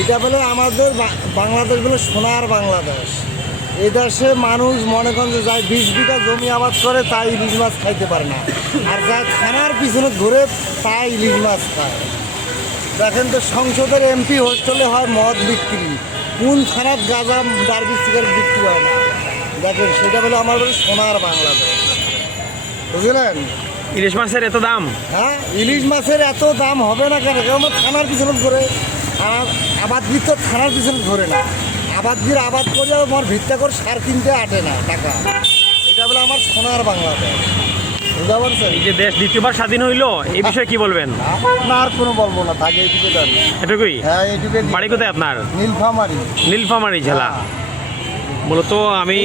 এটা বলে আমাদের বাংলাদেশ বলে সোনার বাংলাদেশ। এই দেশে মানুষ মনে করেন যে যায় বিশ বিঘা জমি আবাদ করে তাই ইলিশ মাছ খাইতে পারে না। আর যা খানার পিছনে ঘুরে তাই ইলিশ মাছ খায়। দেখেন তো সংসদের এমপি হোস্টেলে হয় মদ বিক্রি। কোন থানার গাঁজা ডার্বি সিগারেট বিক্রি হয় না? দেখেন সেটা বলে আমার বলে সোনার বাংলাদেশ। বুঝলেন? ইলিশ মাছের এত দাম? হ্যাঁ ইলিশ মাছের এত দাম হবে না কেন? আমার থানার পিছনে ঘুরে। আর আবাদগির তো থানার পিছনে ধরে না। আবাদগির আবাদ করে আমার ভিত্তা করে সার কিনতে আটে না টাকা। এটা বলে আমার সোনার পারছেন? এই যে দেশ দ্বিতীয়বার স্বাধীন হইল এই বিষয়ে কি বলবেন? না আর কোনো বলব না থাকে এইটুকু এটুকুই? হ্যাঁ এইটুকু বাড়ি কোথায় আপনার? নীলফামারি। নীলফামারী জেলা। মূলত আমি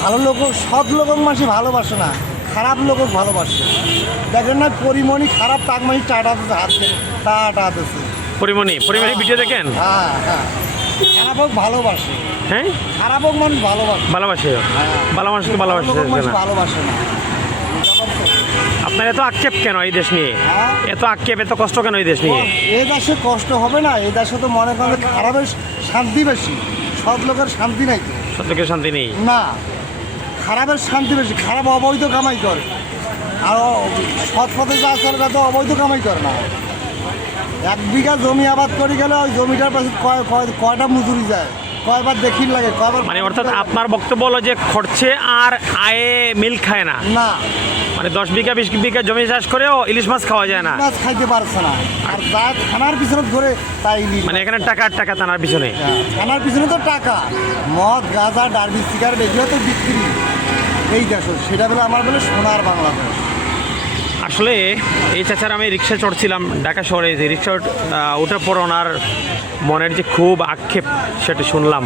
ভালো লোক সৎ লোক মাসি ভালোবাসে না খারাপ লোক ভালোবাসে। দেখেন না পরিমণি খারাপ তাক মাসি টাটা দিতে হাত টাটা দিচ্ছে পরিমণি পরিমণি ভিডিও দেখেন? হ্যাঁ হ্যাঁ। খারাপ হোক ভালোবাসে। হ্যাঁ? খারাপ হোক মানুষ ভালোবাসে। ভালোবাসে ভালো ভালোবাসে ভালো লোক মানুষ না ভালোবাসে না? আপনার এত আক্ষেপ কেন এই দেশ নিয়ে? হ্যাঁ? এত আক্ষেপ এত কষ্ট কেন এই দেশ নিয়ে? এই দেশে কষ্ট হবে না এই দেশে তো মনে করেন খারাপের শান্তি বেশি সৎ লোকের শান্তি নাই তো। সত্যকে শান্তি নেই? না খারাপের শান্তি বেশি খারাপ অবৈধ কামাই করে। আর সৎ পথে যা চলে তা তো অবৈধ কামাই করে না। এক বিঘা জমি আবাদ করে গেলে ওই জমিটার পাশে কয় কয়- কয়টা মজুরি যায়? কয়বার দেখি লাগে কয়বার মানে অর্থাৎ আপনার বক্তব্য হলো যে খরচে আর আয়ে মিল খায় না। না। মানে দশ বিঘা বিশ বিঘা জমি চাষ করেও ইলিশ মাছ খাওয়া যায় না। মাছ খাইতে পারছে না। আর যা খানার পিছনে ধরে তাই ইলিশ মানে এখানে টাকা টাকা টানার পিছনে। হ্যাঁ, খানার পিছনে তো টাকা। মদ গাঁজা ডার্বি সিগারেট এগুলো তো বিক্রি। এই দেশ সেটা বলে আমার বলে সোনার বাংলাদেশ। আসলে এই চাচার আমি রিক্সা চড়ছিলাম ঢাকা শহরে, যে রিক্সা ওঠার পর ওনার মনের যে খুব আক্ষেপ, সেটা শুনলাম।